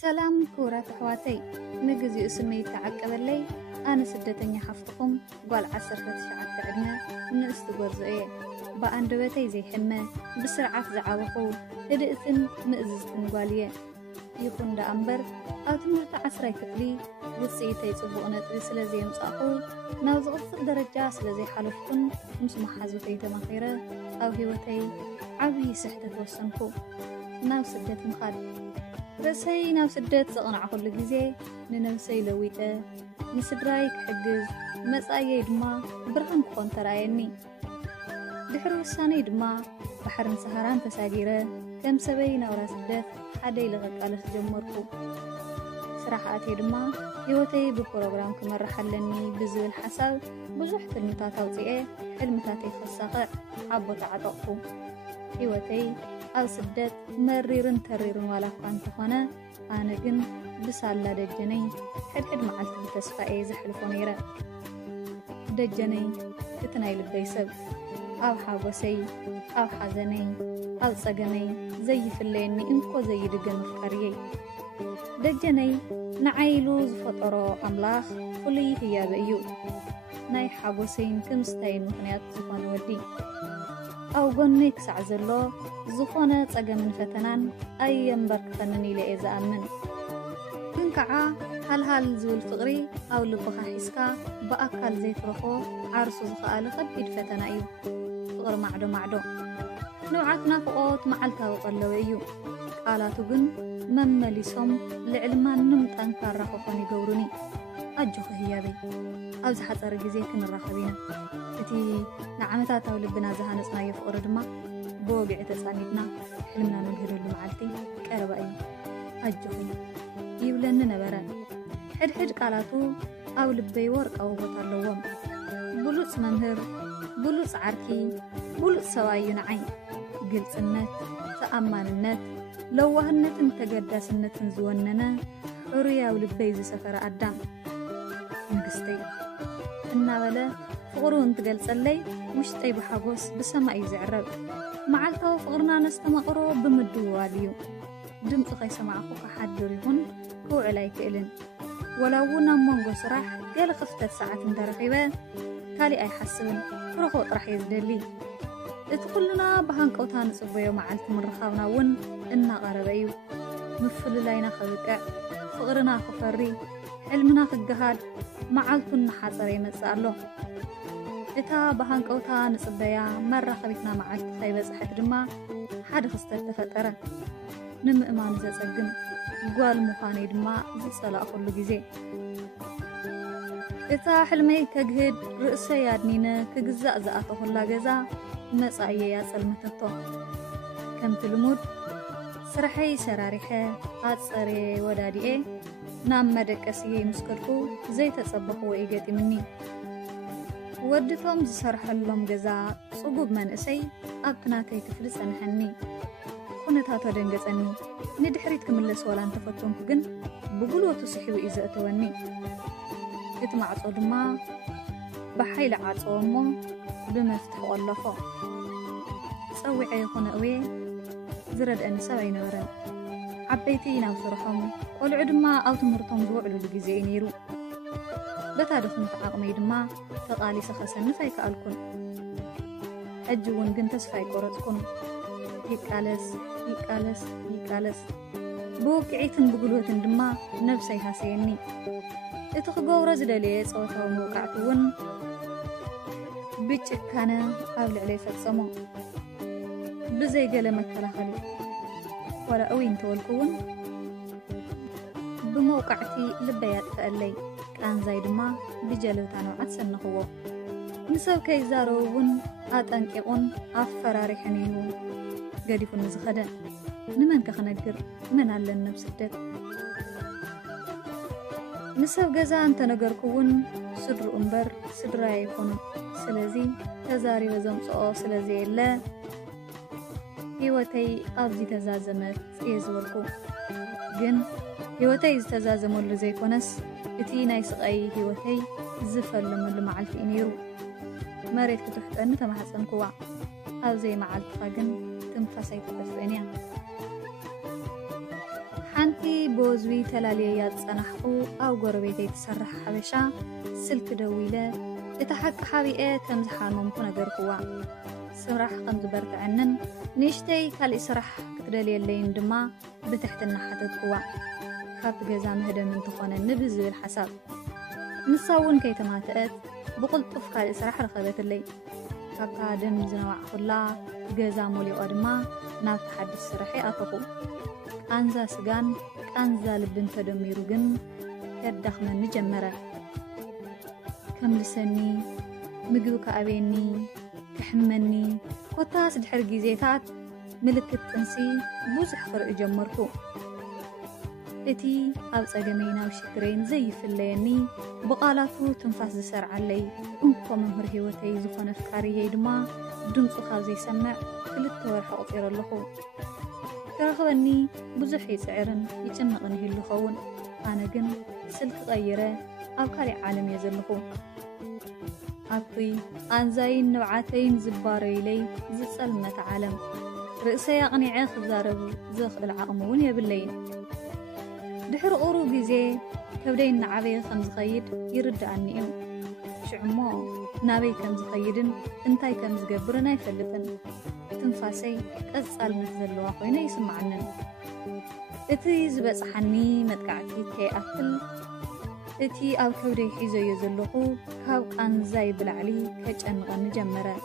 ሰላም ክቡራት ኣሕዋተይ ንግዚኡ ስመይ ተዓቀበለይ ኣነ ስደተኛ ሓፍትኹም ጓል 19 ዕድመ ንእስቲ ጎርዞ እየ ብኣንደበተይ ዘይሕመ ብስርዓት ዝዓበኹ ህድእትን ምእዝዝትን ጓል እየ ይኹን ዳ እምበር ኣብ ትምህርቲ 10 ክፍሊ ውፅኢተይ ጽቡቕ ነጥቢ ስለ ዘየምጻእኹ ናብ ዝቕፅል ደረጃ ስለ ዘይሓለፍኩን ምስ መሓዙተይ ተማኺረ ኣብ ህይወተይ ዓብዪ ስሕተት ወሰንኩ ናብ ስደት ምኻድ ርእሰይ ናብ ስደት ዘቕንዕ ኩሉ ግዜ ንነብሰይ ለዊጠ ንስድራይ ክሕግዝ መጻእየይ ድማ ብርሃን ክኾን ተራእየኒ ድሕሪ ውሳነይ ድማ ባሕርን ሰሃራን ተሳጊረ ከም ሰበይ ናብራ ስደት ሓደይ ልቐቃለስ ጀመርኩ ስራሕ ኣተይ ድማ ህይወተይ ብፕሮግራም ክመርሕ ኣለኒ ብዝብል ሓሳብ ብዙሕ ትልምታት ኣውፂአ ሕልምታተይ ክሳኽዕ ኣብ ቦታ ዓጠቕኩ ህይወተይ ኣብ ስደት መሪርን ተሪርን ዋላ እኳ እንተኾነ ኣነ ግን ብሳላ ደጀነይ ሕድሕድ መዓልቲ ብተስፋኤ ዘሕልፎ ነይረ ደጀነይ እቲ ናይ ልበይ ሰብ ኣብ ሓጎሰይ ኣብ ሓዘነይ ኣብ ጸገመይ ዘይፍለየኒ እንኮ ዘይድገም ፍቃርየይ ደጀነይ ንዓይሉ ዝፈጠሮ ኣምላኽ ፍሉይ ህያበ እዩ ናይ ሓጎሰይን ክምስታይን ምኽንያት ዝኾነ ወዲ ኣብ ጎነይ ክሳዕ ዘሎ ዝኾነ ጸገምን ፈተናን ኣየንበርክኸንን ኢለ እየ ዝኣምን ግን ከዓ ሃልሃል ዝብል ፍቕሪ ኣብ ልብኻ ሒዝካ ብኣካል ዘይትረኾ ዓርሱ ዝኸኣለ ከቢድ ፈተና እዩ ፍቕሪ ማዕዶ ማዕዶ ንብዓት ናፍቖት መዓልታዊ ቀለወ እዩ ቃላቱ ግን መመሊሶም ልዕሊ ማንም ጠንካራ ክኾን ይገብሩኒ ኣጆኸ ህያበይ ኣብዚ ሓፀረ ግዜ ክንራኸብ ኢና እቲ ንዓመታት ኣብ ልብና ዝሃነፅናዮ ፍቕሪ ድማ ብወግዒ ተፃኒድና ሕልምና ንግህደሉ መዓልቲ ቀረባ እዩ ኣጆኸ ይብለኒ ነበረ ሕድሕድ ቃላቱ ኣብ ልበይ ወርቃዊ ቦታ ኣለዎም ብሉፅ መምህር ብሉፅ ዓርኪ ብሉፅ ሰብኣይ እዩ ንዓይ ግልፅነት ተኣማንነት ለዋህነትን ተገዳስነትን ዝወነነ ሕሩይ ኣብ ልበይ ዝሰፈረ ኣዳም ንግስተይ እናበለ ፍቕሩ እንትገልጸለይ ውሽጠይ ብሓጎስ ብሰማይ እዩ ዝዕረብ መዓልታዊ ፍቕርና ነስተመቕሮ ብምድውዋል እዩ ድምፂ ከይሰማዕኹ ክሓድር ይኹን ክውዕል ኣይክእልን ወላ እውን ኣብ መንጎ ስራሕ ገለ ክፍተት ሰዓት እንተረኺበ ካሊእ ኣይሓስብን ክረኽቦ ጥራሕ እየ ዝደሊ እቲ ኩሉና ብሃንቀውታ ንጽበዮ መዓልቲ ምርኻብና እውን እናቐረበ እዩ ምፍልላይና ኸብቅዕ ፍቕርና ክፈሪ ሕልምና ክገሃድ መዓልቱ እናሓፀረ ይመጽእ ኣሎ እታ ብሃንቀውታ ንጽበያ መራኸቢትና መዓልቲ ከይበጽሐት ድማ ሓደ ክስተት ተፈጠረ ንምእማን ዘጸግም ጓል ምዃነይ ድማ ዝጸላእ ኩሉ ግዜ እታ ሕልመይ ከግህድ ርእሰይ ኣድኒነ ክግዛእ ዝኣተኹላ ገዛ መጻእየያ ጸልመተቶ ከምቲ ልሙድ ስራሐይ ሰራሪሐ ኣጸረ ወዳዲኤ ናብ መደቀስየ ምስ ከድኩ ዘይተጸበኽዎ ይገጢምኒ ወድቶም ዝሰርሐሎም ገዛ ጽጉብ መንእሰይ ኣብቲ ናተይ ክፍሊ ጸንሐኒ ኩነታቶ ደንገጸኒ ንድሕሪት ክምለስ ወላ እንተፈተንኩ ግን ብጉልበቱ ስሒቡ እዩ ዘእተወኒ እቲ ማዕጾ ድማ ብሓይሊ ዓፀዎ እሞ ብመፍትሒ ቆለፎ ፀዊዐ ይኹነ እወ ዝረድአኒ ሰብ ኣይነበረን ዓበይቲ ናብ ስርሖም ቆልዑ ድማ ኣብ ትምህርቶም ዝውዕሉሉ ግዜ እዩ ነይሩ በታ ድኽመት ዓቕመይ ድማ ተቓሊሰ ኸሰንፍ ኣይከኣልኩን ሕጂ እውን ግን ተስፋ ኣይቆረፅኩን ይቃለስ ይቃለስ ይቃለስ ብውቅዒትን ብጉልበትን ድማ ነብሰይ ሃሰየኒ እቲ ክገብሮ ዝደለየ ፀወታዊ ምውቃዕቲ እውን ብጭካነ ኣብ ልዕለይ ፈጸሞ ብዘይገለ መከላኸሊ ወላ እዊ እንተወልኩ እውን ብመውቃዕቲ ልበይ ኣጥፍአለይ ቃንዛይ ድማ ብጀልብታ ነውዓት ሰንኽዎ ንሰብ ከይዛረቡ እውን ኣጠንቂቑን ኣፈራሪሕን እዩ ገዲፉኒ ዝኸደ ንመን ከኽነግር መን ኣለኒ ብስደት ንሰብ ገዛ እንተነገርኩ እውን ስድሩ እምበር ስድራ ይኹን ስለዚ ተዛሪበ ዘምጽኦ ስለዘየለ ህይወተይ ኣብዚ ተዛዘመት እየ ዝበልኩ ግን ህይወተይ ዝተዛዘመሉ ዘይኮነስ እቲ ናይ ስቃይ ህይወተይ ዝፈለመሉ መዓልቲ እዩ ነይሩ መሬት ክትሕጠኒ ተማሕፀንኩዋ ኣብዘይ መዓልትኻ ግን ትንፋሰይ ትጠፍአን እያ ሓንቲ بتي بوزوي تلاليات صنحقو أو قربيتي تسرح حبشا سلك دويلة اتحق حبيئة كمزحان ممكن أقرقوا سرح قمز برتعنن نيشتي كالي سرح كتدالي اللين دما بتحت النحات قوا كاب جزا مهدا من تخون النبز بالحساب نصاون كي تماتئت بقلطف كالي سرح رخبت اللي كاب كادم زنوع خلا جزا مولي قدما ناب تحد السرحي أطقو أنزا سجان أنزا لبن تدميرو جن كدخ من نجمرة كم لسني مجوك أبيني كحمني وتاس دحر جيزيتات ملكة تنسي بوزح فرق جمركو إتي أبس أجمينا وشكرين زي فليني بقالاتو تنفاس زسر علي أنكو ممهر هيوتي زخون أفكاري يدما دون صخاب سمع كلت ورح أطير اللخو كرخبني بزح يسعرن يتنقنه اللخون أنا جن سلك غيره أو كاري عالم يزلخو أطي أنزاين نوعاتين زباري لي زسلمة عالم رئيسي أغني عيخ زارب زخ العقمون يبلين دحر قرو جزي كبدين نعبي خمز خيد يرد عني شعمو نابي كمز خيدن انتاي كمز قبرنا يفلتن تنفاسي أسأل مثل الواقعين يسمعنن إتي زبصحني متقعتي كي أكل إتي أو كودي حيزو يزلقو هاو كان زي بالعلي كجأنغن جمرة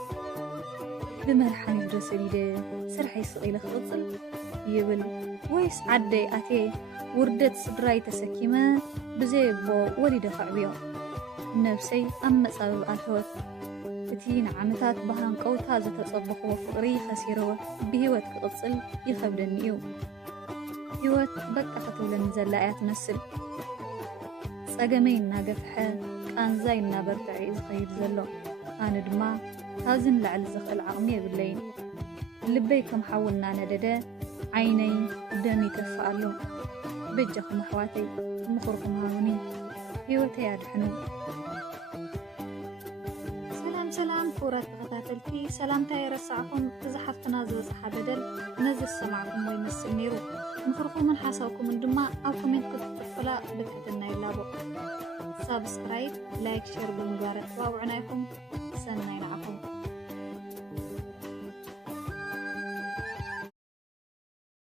بمرحاني درسليدي سرحي صغيلة خطل يبل ويس عدي أتي وردت صدراي تسكيمة بزيبو وليد خعبيو نفسي أما سبب أتوت إتي نعمتات بهان قوتا زتصبخ وفقري خسيرو بهيوت كقصل يخبرنيو هيوت بقى خطولن زلاقات مسل ساقمين ناقفحة كان زي نابرتعي زخير زلو أنا دما هازن لعل زخل عقمية بالليل لبيكم حاولنا نددا عيني دمي تفعلو بجخم حواتي مخركم هاوني هيوتي يادحنو سلام فورات غتاتلتي سلامتا يرسعكم إذا حفتنا زبصحة بدل نزل سمعكم ويمسل ميرو نخركم من حاسوكم من دماء أو كومنت كتفلا بتحتنا يلابو سابسكرايب لايك شير بالمجارة وعناكم سنة يلعكم